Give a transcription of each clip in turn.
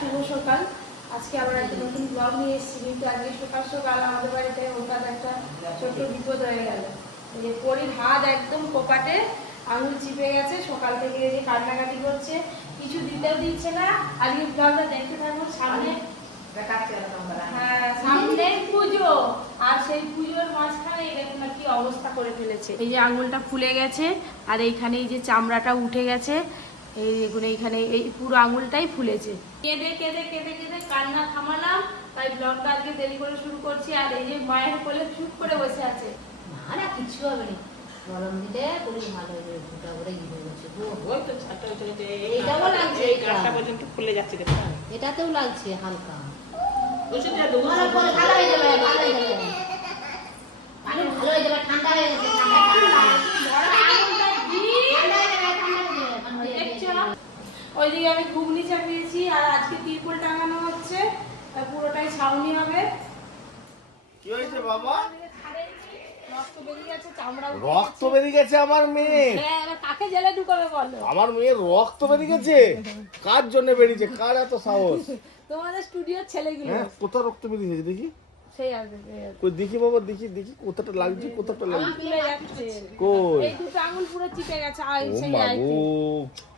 শুভ সকাল। আজকে আবার একটা নতুন ব্লগ নিয়ে এসেছি, কিন্তু আজকে সকাল সকাল আমাদের বাড়িতে হঠাৎ একটা ছোট্ট বিপদ হয়ে গেল। এই যে পরির হাত একদম কোপাটে, আঙুল চিপে গেছে। সকাল থেকে এই যে কান্নাকাটি করছে, কিছু দিতেও দিচ্ছে না। আজকে ব্লগটা দেখতে থাকুন। সামনে সামনে পুজো, আর সেই পুজোর মাঝখানে দেখুন কি অবস্থা করে ফেলেছে। এই যে আঙুলটা ফুলে গেছে, আর এইখানে এই যে চামড়াটা উঠে গেছে। এই দেখুন এইখানে এই পুরো আঙুলটাই ফুলেছে। কেঁদে কেঁদে কেঁদে কেঁদে কান্না থামালাম, তাই ব্লগটা আজকে দেরি করে শুরু করছি। আর এই যে মায়ের কোলে চুপ করে বসে আছে। না কিছু হবে না, গরম দিলে পুরো ভালো হয়ে যাবে। ফুটা করে গিয়ে গেছে, ওই তো ছাড়টা উঠে এইটাও লাগছে, এইটা পর্যন্ত ফুলে যাচ্ছে দেখো। এটাতেও লাগছে হালকা। ওষুধ দিয়ে দেবো, ভালো হয়ে যাবে, ভালো হয়ে যাবে, পানি ভালো হয়ে যাবে। ঠান্ডা হয়ে গেছে, ওইদিকে আমি ঘুগনি চাপিয়েছি, আর আজকে তিরপল টাঙানো হচ্ছে, পুরোটাই ছাউনি হবে। কি হয়েছে বাবা? রক্ত বেরিয়ে গেছে, চামড়া উঠে রক্ত বেরিয়ে গেছে আমার মেয়ে। হ্যাঁ, এবার কাকে জেলে ঢুকাবে বলো? আমার মেয়ের রক্ত বেরিয়ে গেছে? কার জন্য বেরিয়েছে? কার এত সাহস? তোমাদের স্টুডিওর ছেলেগুলো। হ্যাঁ, কোথায় রক্ত বেরিয়েছে দেখি? সেই আছে, কই দেখি বাবা, দেখি দেখি কোথাটা লাগছে, কোথাটা লাগছে। ফুলে যাচ্ছে। কই? এই দুটো আঙুল পুরো চিপে গেছে। আর ও সেই মা আইতে। গো।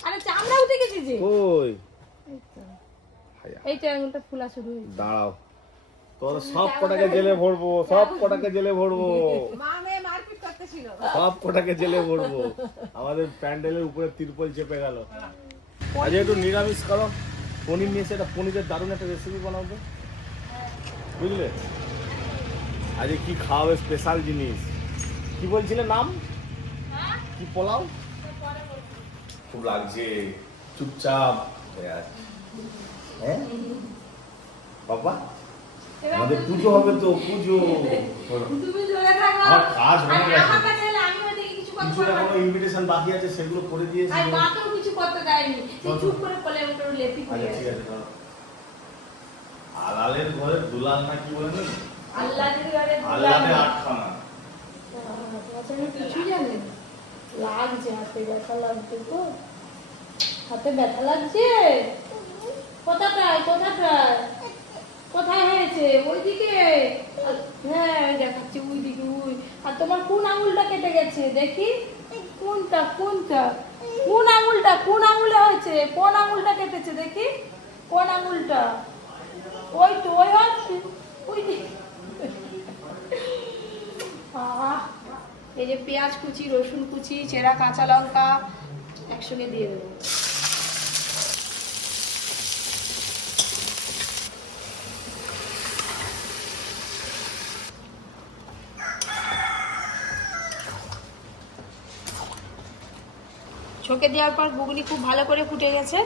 আরে চামড়া উঠে গেছে যে। কই? এইটা আঙুলটা ফুলা শুরু হয়েছে। দাঁড়াও, তোর সব কটাকে জেলে ভরবো, সব কটাকে জেলে ভরবো, মা মেয়ে মারপিট করতেছিল। সব কটাকে জেলে ভরবো। আমাদের প্যান্ডেলের উপরে তিরপল চেপে গেল। আজ একটু নিরামিষ করো, পনির নিয়ে এসে একটা পনিরের দারুণ একটা রেসিপি বানাও তো, বুঝলে? আজকে কি খাওয়াবে? স্পেশাল জিনিস কি বলছিলে নাম কি? পোলাও? খুব লাগছে, চুপচাপ হয়ে আছে। হ্যাঁ বাবা, আমাদের পুজো হবে তো, পুজো। তুমি চলে থাকো। আমার কাজ হয়ে গেছে। আমার কাছে এলে আমি ওদিকে কিছু করতে কিছুটা পারবো কোনো ইনভিটেশন বাকি আছে, সেগুলো করে দিয়েছি। আর মাকেও কিছু করতে দেয়নি। তুই চুপ করে কোলে উঠে লেপি করে। আচ্ছা ঠিক আছে, ধরো। আলালের ঘরে দুলাল না কি বলেন? আল্লাহর ঘরে আল্লাহর আটখানা। তুমি কিছু জানেন? লাগছে, হাতে ব্যথা লাগছে তো। হাতে ব্যথা লাগছে? কোথাটায় কোথাটায় কোথায় হয়েছে? ওইদিকে? হ্যাঁ দেখাচ্ছি, ওইদিকে ওই। আর তোমার কোন আঙুলটা কেটে গেছে দেখি? কোনটা কোনটা? কোন আঙুলটা? কোন আঙুলে হয়েছে? কোন আঙুলটা কেটেছে দেখি? কোন আঙুলটা? ওই তো, ওই হচ্ছে ওই দিকে। এই যে পেঁয়াজ কুচি, রসুন কুচি, চেরা কাঁচা লঙ্কা একসঙ্গে দিয়ে দেবো। ছোকে দেওয়ার পর ঘুগনি খুব ভালো করে ফুটে গেছে,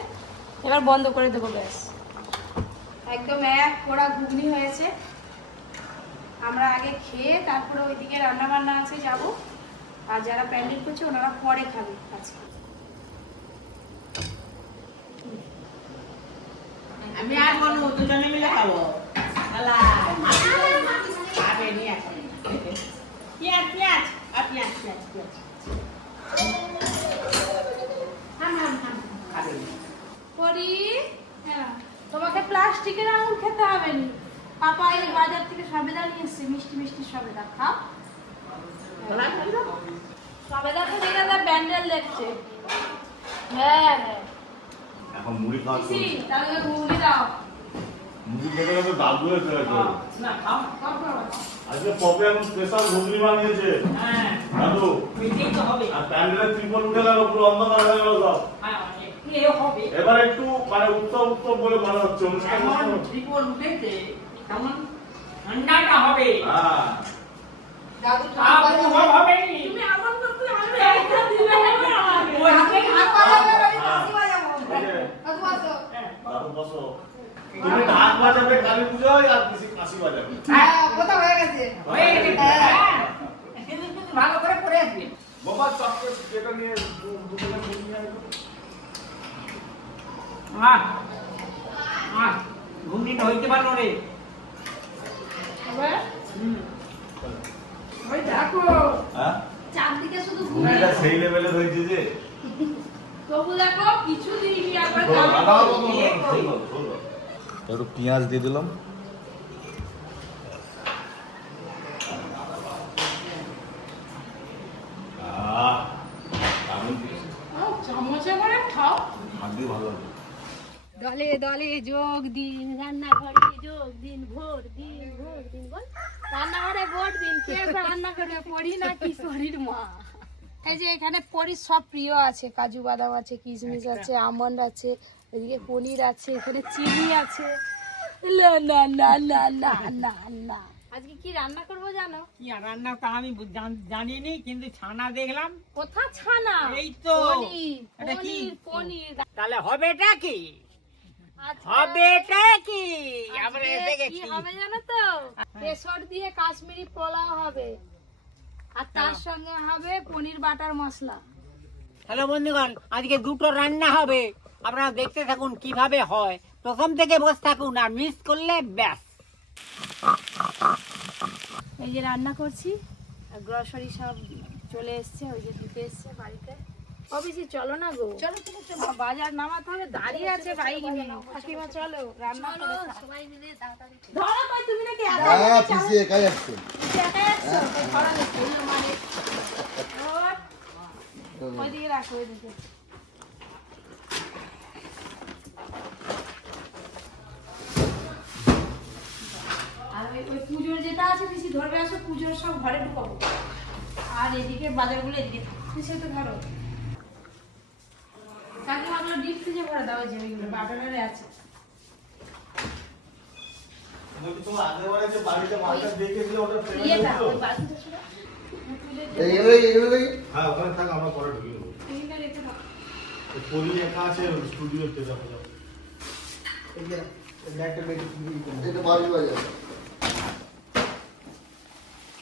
এবার বন্ধ করে দেবো গ্যাস। একদম এক পোড়া ঘুগনি হয়েছে। আমরা আগে খেয়ে তারপরে ওইদিকে রান্না বান্না আছে যাব, আর যারা প্যান্ডেল করছে ওনারা পরে খাবে আজকে। আমি আর বলবো, দুজনে মিলে খাবো। আলা খাবে নিয়ে আসো। পেঁয়াজ পেঁয়াজ আর পেঁয়াজ পেঁয়াজ পেঁয়াজ খাবে। পরি, হ্যাঁ, তোমাকে প্লাস্টিকের আঙুল খেতে হবে না। পাপা এই বাজার থেকে সবেদা নিয়ে এসছে, মিষ্টি মিষ্টি সবেদা। খাও সবেদা থেকে দাদা প্যান্ডেল দেখছে। হ্যাঁ হ্যাঁ, এখন মুড়ি খাওয়া পিসি, তাহলে ঘুগনি দাও। মুড়ি খেতে গেলে দাদু হয়েছে। না খাও। আজকে পপে এখন স্পেশাল ঘুগনি বানিয়েছে হ্যাঁ দাদু। মিটিং তো হবে। আর প্যান্ডেলের ত্রিপল উঠে গেল, পুরো অন্ধকার হয়ে গেল সব। হ্যাঁ এও হবে। এবার একটু মানে উৎসব উৎসব বলে মনে হচ্ছে, অনুষ্ঠান এমন অনুষ্ঠান। ত্রিপল উঠেছে, তেমন ঠান্ডাটা হবে। হ্যাঁ, দাদু সব হবে নি। তুমি আমার করতে আমি একটা দিলে হবে আমাকে। ওই হাতে হাত বাজাবে, আমি কাশি বাজাবো। এই যে, দাদু বসো। দাদু বসো। তুমি ঢাক বাজাবে কালী পুজোয়, আর পিসি কাশি বাজাবে। হ্যাঁ, কথা হয়ে গেছে। হয়ে গেছে। হ্যাঁ কিন্তু ভালো করে করে আসবে। বাবা চপকে যেটা নিয়ে দুপুরে নিয়ে আসবে। ঘুমনিটা হইতে পারলো রে। এবার ওই দেখো, হ্যাঁ, চারদিকে শুধু ঘুরে। ঘুগনিটা সেই লেভেলে হয়েছে যে। তবু দেখো কিছু দিইনি, একবার ধরো, খাবো। দাদা, ধরো, ধরো, ধরো, ধরো। একটু পেঁয়াজ দিয়ে দিলাম। চামচে করে খাও। হাত দিয়ে ভালো লাগে। দলে দলে যোগ দিন, রান্নাঘরে যোগ দিন, ভোট দিন বল। রান্নাঘরে ভোট দিন, কে রান্না করবে, পড়ি না কিশোরীর মা। এই যে এখানে পরির সব প্রিয় আছে, কাজু বাদাম আছে, কিশমিশ আছে, আমন্ড আছে, ওইদিকে পনির আছে, এখানে চিনি আছে। না না না না না না না, আজকে কি রান্না করবো জানো? কি রান্না তা আমি জানিনি, কিন্তু ছানা দেখলাম। কোথা ছানা? এই তো। পনির এটা কি? পনির পনির। তাহলে হবেটা কি? আজকে- হবেটা কি? আমরা এসে আজকে গেছি। কি হবে জানো তো? কেশর দিয়ে কাশ্মীরি পোলাও হবে, আর তার সঙ্গে হবে পনির বাটার মশলা। হ্যালো বন্ধুগণ, আজকে দুটো রান্না হবে, আপনারা দেখতে থাকুন কিভাবে হয়। প্রথম থেকে বসে থাকুন, আর মিস করলে ব্যাস। এই যে রান্না করছি, আর গ্রসারি সব চলে এসছে, ওই যে দিতে এসছে বাড়িতে। অফিসে চলো না গো, চলো চলো চলো, বাজার নামাতে হবে, দাঁড়িয়ে আছে বাইক নিয়ে। কাকিমা চলো রান্না চলো করে খাও। সবাই মিলে তাড়াতাড়ি। ধরো কই, তুমি নাকি একা হ্যাঁ একা চালাচ্ছ? পিসি একাই আসছে। তুমি একাই আসছো? কই ধরো দেখি, মানে ওর, ওইদিকে রাখো, ওইদিকে। আর ওই পুজোর যেটা আছে পিসি ধরবে, আসো পুজোর সব ঘরে ঢুকাবো। আর এদিকে বাজারগুলো এদিকে পিসি তো ধরো। কাকিমা গুলো ডিপ ফ্রিজে ভরে দাও, যে ওইগুলো বাটারে আছে। তোমার আগেবারে যে বাড়িতে মালটা দেখেছিলে ওটা ইয়েটা ওই বালতিটা ছিল, তুলে দিয়ে এগুলো দেখি। হ্যাঁ ওখানে থাক, আমরা পরে ঢুকে দেবো। ফ্রিজে রেখে দাও। পরি একা আছে স্টুডিওতে, দেখো যাও। এটা বাড়ি বাজার।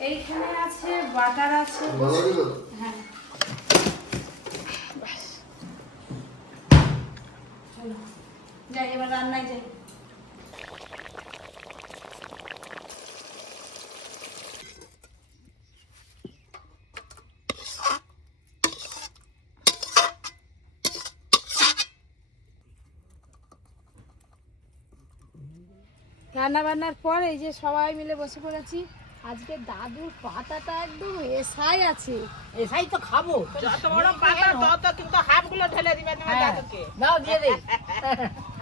এইখানে আছে বাটার আছে। ভালো দিল। হ্যাঁ চলো যাই, এবার রান্নায় যাই। রান্না বান্নার পর এই যে সবাই মিলে বসে পড়েছি। আজকে দাদুর পাতাটা একদম এসাই আছে। এসাই তো খাবো, যত বড় পাতা তত কিন্তু হাফ গুলো ঢেলে দিবে তোমার দাদুকে। দাও দিয়ে দে।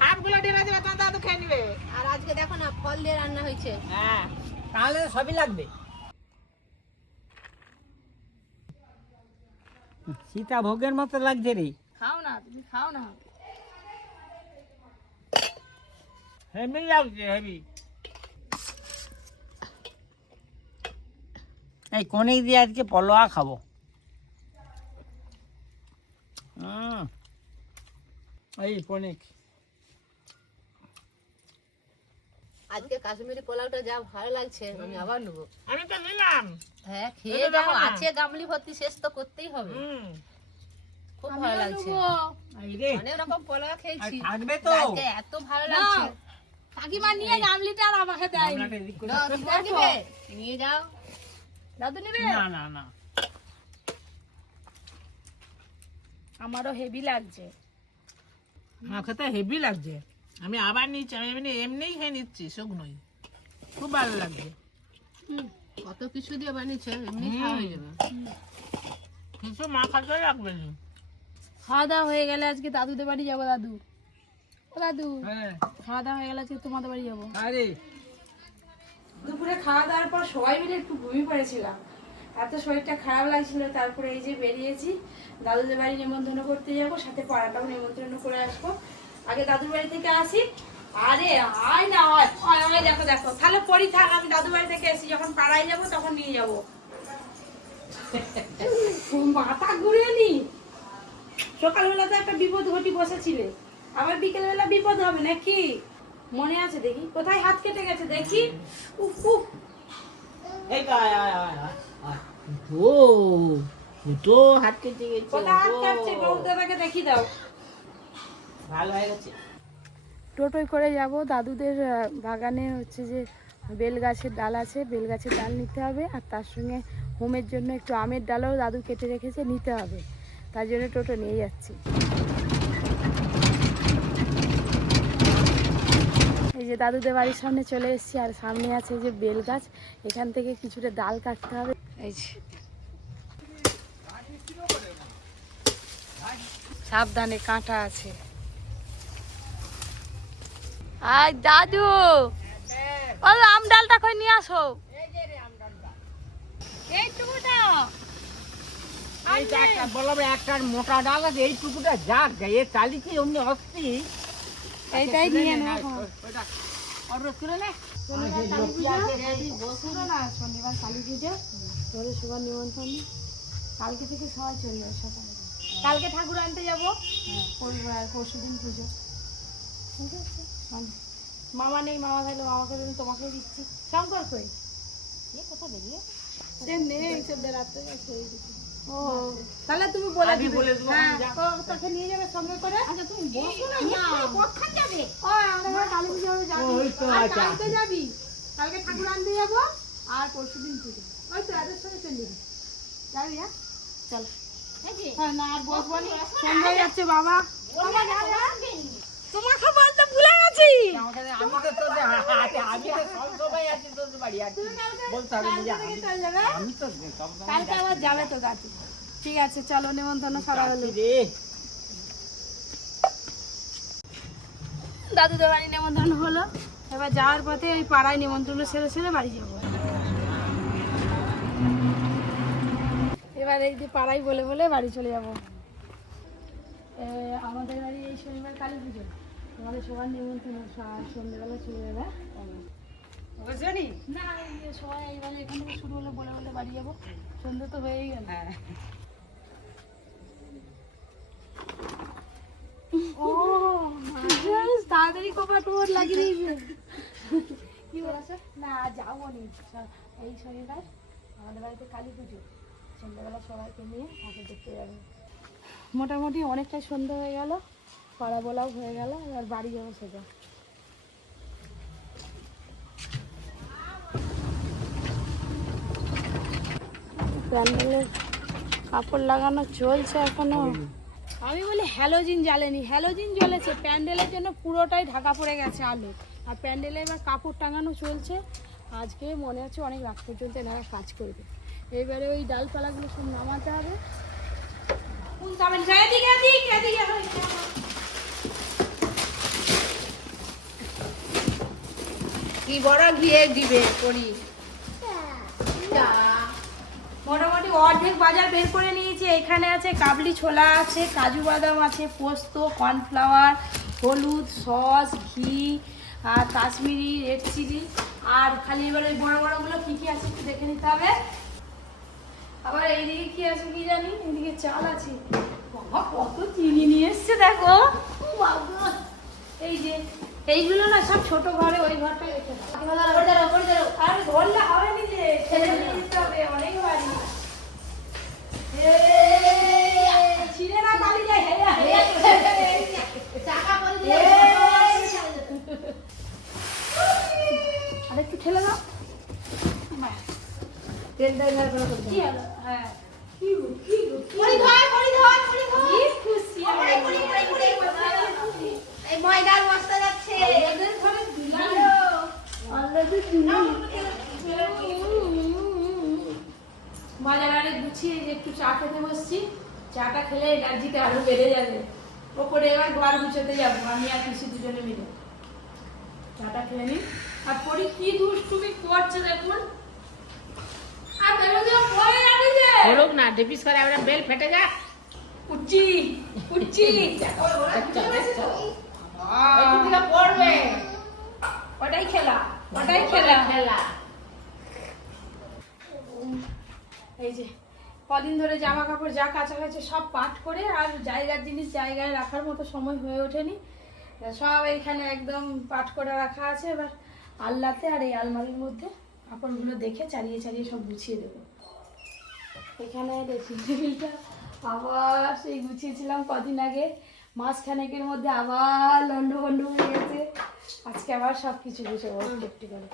হাফ গুলো ঢেলে দিবে, তোমার দাদু খেয়ে নিবে। আর আজকে দেখো না ফল দিয়ে রান্না হয়েছে। হ্যাঁ, তাহলে সবই লাগবে। সীতা ভোগের মতো লাগছে রে। খাও না, তুমি খাও না। হেভি লাগছে, হেভি। এই কোনে দিয়ে আজকে পলোয়া খাবো। এই পনিক আজকে কাশ্মীরি পোলাওটা যা ভালো লাগছে, আমি আবার নেবো। আমি তো নিলাম। হ্যাঁ খেয়ে যাও, আছে গামলি ভর্তি, শেষ তো করতেই হবে। খুব ভালো লাগছে, এই রে, অনেক রকম পোলাও খেয়েছি, আর থাকবে তো। আজকে এত ভালো লাগছে। কাকিমা নিয়ে গামলিটা আর আমাকে দেয়নি। গামলাটা এদিক করে দাও, রাখো। তুমি নিবে? নিয়ে যাও। দাদু নেবে? না না না, আমারও হেভি লাগছে। আমাকে তো হেভি লাগছে। আমি আবার নিচ্ছি, আমি এমনিই খেয়ে নিচ্ছি, শুকনোই। খুব ভালো লাগছে। কত কিছু দিয়ে বানিয়েছে, এমনি খাওয়া হয়ে যাবে। কিছু মাখাতে লাগবে না। খাওয়া দাওয়া হয়ে গেলে আজকে দাদুদের বাড়ি যাবো। দাদু, ও দাদু, হ্যাঁ, খাওয়া দাওয়া হয়ে গেলে আজকে তোমাদের বাড়ি যাবো। আরে দুপুরে খাওয়া দাওয়ার পর সবাই মিলে একটু ঘুমিয়ে পড়েছিলাম, এত শরীরটা খারাপ লাগছিল। তারপরে এই যে বেরিয়েছি, দাদুদের বাড়ি নেমন্তন্ন করতে যাবো, সাথে পাড়াটাও নেমন্তন্ন করে আসবো। আগে দাদুর বাড়ি থেকে আসি। আরে আয় না, আয় আয় আয়, দেখো দেখো, তাহলে পরি থাক, আমি দাদুর বাড়ি থেকে এসি, যখন পাড়ায় যাবো তখন নিয়ে যাবো। মাথা ঘুরে নি, সকালবেলা তো একটা বিপদ ঘটি বসেছিলে, আবার বিকেলবেলা বিপদ হবে নাকি? মনে আছে দেখি, কোথায় হাত কেটে গেছে দেখি। উফ উফ, এই তো আয় আয় আয় আয়, আয়। ও দুটো হাত কেটে গেছে। কোথায় হাত ও, কাটছে, বউ দাদাকে দেখি দাও। ভালো হয়ে গেছে। টোটোয় করে যাব দাদুদের বাগানে, হচ্ছে যে বেল গাছের ডাল আছে, বেল গাছের ডাল নিতে হবে, আর তার সঙ্গে হোমের জন্য একটু আমের ডালও দাদু কেটে রেখেছে, নিতে হবে। তার জন্য টোটো নিয়ে যাচ্ছি। এই যে যে দাদুদের বাড়ির সামনে চলে এসেছি, আর সামনে আছে যে বেল গাছ, এখান থেকে কিছুটা ডাল কাটতে হবে। এই যে সাবধানে কাঁটা আছে। আর দাদু ও আম ডালটা কই নিয়ে আসো। এইটুকুটা এইটা একটা বললাম একটা মোটা ডাল আছে, এইটুকুটা যাক এ চালিছি অমনি অস্থি। এইটাই নিয়ে নেবো। শনিবার কালী পুজো, তোদের সবার নিমন্ত্রণ। কালকে থেকে সবাই চলবে সকালে। কালকে ঠাকুর আনতে যাবো, পরশু দিন পুজো। ঠিক আছে, মামা নেই, মামা থাকলে মামাকে দিন তোমাকেই দিচ্ছি। শঙ্কর কই? কোথা বেরিয়ে সে নেই, সে বেড়াতে গেছে। ও তাহলে তুমি বলে দিবে। হ্যাঁ, তোকে নিয়ে যাবে সঙ্গে করে। আচ্ছা তুমি বসো না, কতক্ষণ যাবে? ও আমরা কালী পুজো হবে যাবি। আর কালকে যাবি, কালকে ঠাকুর আনতে যাবো, আর পরশুদিন পুজো। ওই তো এদের সঙ্গে চলে যাবি। হ্যাঁ চল। হ্যাঁ না আর বসবো না, সন্ধ্যা হয়ে যাচ্ছে বাবা। তোমাকে বলতে ভুলে গেছি। কালকে আবার যাবে তো গাছে। ঠিক আছে চলো, নিমন্ত্রণ সারা হলো। দাদুদের বাড়ি নিমন্ত্রণ হলো, এবার যাওয়ার পথে ওই পাড়ায় নিমন্ত্রণ সেরে সেরে বাড়ি যাবো। এবার এই যে পাড়ায় বলে বলে বাড়ি চলে যাবো। আমাদের বাড়ি এই শনিবার কালী পুজো, আমাদের সবার নিমন্ত্রণ। সন্ধ্যেবেলা চলে যাবে না, সবাই এইবারে এখান থেকে শুরু হলে বলে বলে বাড়ি যাবো। সন্ধ্যে তো হয়েই গেল। ও তাড়াতাড়ি কপাট ওর লাগিয়ে দিয়েছে। কি বলেছে? না যাবো নি, এই শনিবার আমাদের বাড়িতে কালী পুজো, সন্ধ্যাবেলা সবাইকে নিয়ে ঠাকুর দেখতে যাবে। মোটামুটি অনেকটাই সন্ধ্যা হয়ে গেল, পাড়া বলাও হয়ে গেল, এবার বাড়ি যাবো সোজা। প্যান্ডেলের কাপড় লাগানো চলছে এখনো। আমি বলি হ্যালোজিন জ্বালেনি, হ্যালোজিন জ্বলেছে, প্যান্ডেলের জন্য পুরোটাই ঢাকা পড়ে গেছে আলো। আর প্যান্ডেলে এবার কাপড় টাঙানো চলছে, আজকে মনে হচ্ছে অনেক রাত পর্যন্ত এনারা কাজ করবে। এইবারে ওই ডালপালাগুলো সব নামাতে হবে। কি বড় ঘিয়ে দিবে করি। মোটামুটি অর্ধেক বাজার বের করে নিয়েছি। এখানে আছে কাবলি ছোলা আছে, কাজু বাদাম আছে, পোস্ত, কর্নফ্লাওয়ার, হলুদ, সস, ঘি, আর কাশ্মীরি রেড চিলি। আর খালি এবার ওই বড় বড়গুলো কী কী আছে একটু দেখে নিতে হবে। আবার এইদিকে কি আছে কি জানি, এইদিকে চাল আছে। বাবা কত চিনি নিয়ে এসছে দেখো। এই যে এইগুলো না সব ছোট ঘরে, ওই ঘরটা রেখে আর ধরলে হবে নিজে, ছেলে নিয়ে যেতে হবে অনেক বাড়ি। ছিঁড়ে না পালি যায়। আর একটু ঠেলে দাও। কি হলো? হ্যাঁ কি খুশি ময়দার বস্তা যাচ্ছে। বাজারে গুছিয়ে যে একটু চা খেতে বসছি, চাটা খেলে এনার্জিটা আরো বেড়ে যাবে। ওপরে এবার ঘর গুছোতে যাবো আমি আর পিসি দুজনে মিলে। চাটা খেয়ে নি। আর পরি কি দুষ্টুমি করছে দেখুন। আর বেলুন দিয়ে পড়ে যাবে যে। ওরক না ডেপিস করে আমরা বেল ফেটে যা। কুচি কুচি ওইদিকে পড়বে। ওটাই খেলা, ওটাই খেলা। এই যে কদিন ধরে জামা কাপড় যা কাঁচা হয়েছে সব পাট করে, আর জায়গার জিনিস জায়গায় রাখার মতো সময় হয়ে ওঠেনি, সব এইখানে একদম পাট করে রাখা আছে। এবার আলনাতে আর এই আলমারির মধ্যে কাপড়গুলো দেখে চালিয়ে চালিয়ে সব গুছিয়ে দেবো। এখানে ড্রেসিং টেবিলটা আবার সেই গুছিয়েছিলাম কদিন আগে, মাসখানেকের মধ্যে আবার লন্ডভন্ড হয়ে গেছে। আজকে আবার সব কিছু গুছাবো একটু করে।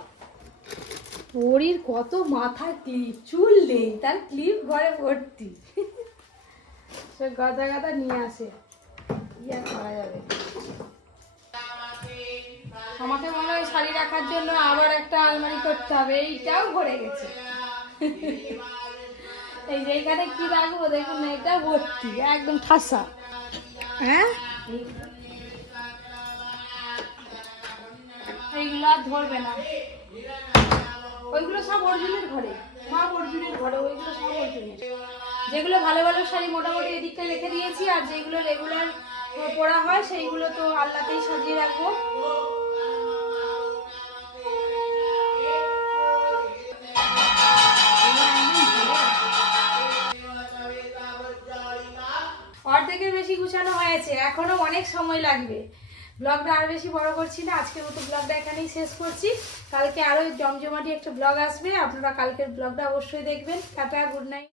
পরীর কত মাথায় ক্লিপ, চুল নেই, তার ক্লিপ ঘরে ভর্তি। সে গাদা গাদা নিয়ে আসে, কি আর করা যাবে। আমাকে মনে হয় শাড়ি রাখার জন্য আবার একটা আলমারি করতে হবে, এইটাও ভরে গেছে। এই যে এখানে কি রাখবো দেখুন না, এটা ভর্তি একদম ঠাসা। হ্যাঁ এইগুলো আর ধরবে না, ওইগুলো সব অর্জুনের ঘরে, সব অর্জুনের ঘরে, ওইগুলো সব অর্জুনের। যেগুলো ভালো ভালো শাড়ি মোটামুটি এদিকটা রেখে দিয়েছি, আর যেগুলো রেগুলার পরা হয় সেইগুলো তো আল্লাতেই সাজিয়ে রাখবো। অর্ধেকের বেশি গুছানো হয়েছে, এখনো অনেক সময় লাগবে। ব্লগটা আর বেশি বড় করছি না, আজকের মতো ব্লগটা এখানেই শেষ করছি। কালকে আরো জমজমাটি একটা ব্লগ আসবে, আপনারা কালকের ব্লগটা অবশ্যই দেখবেন। Tata, good night.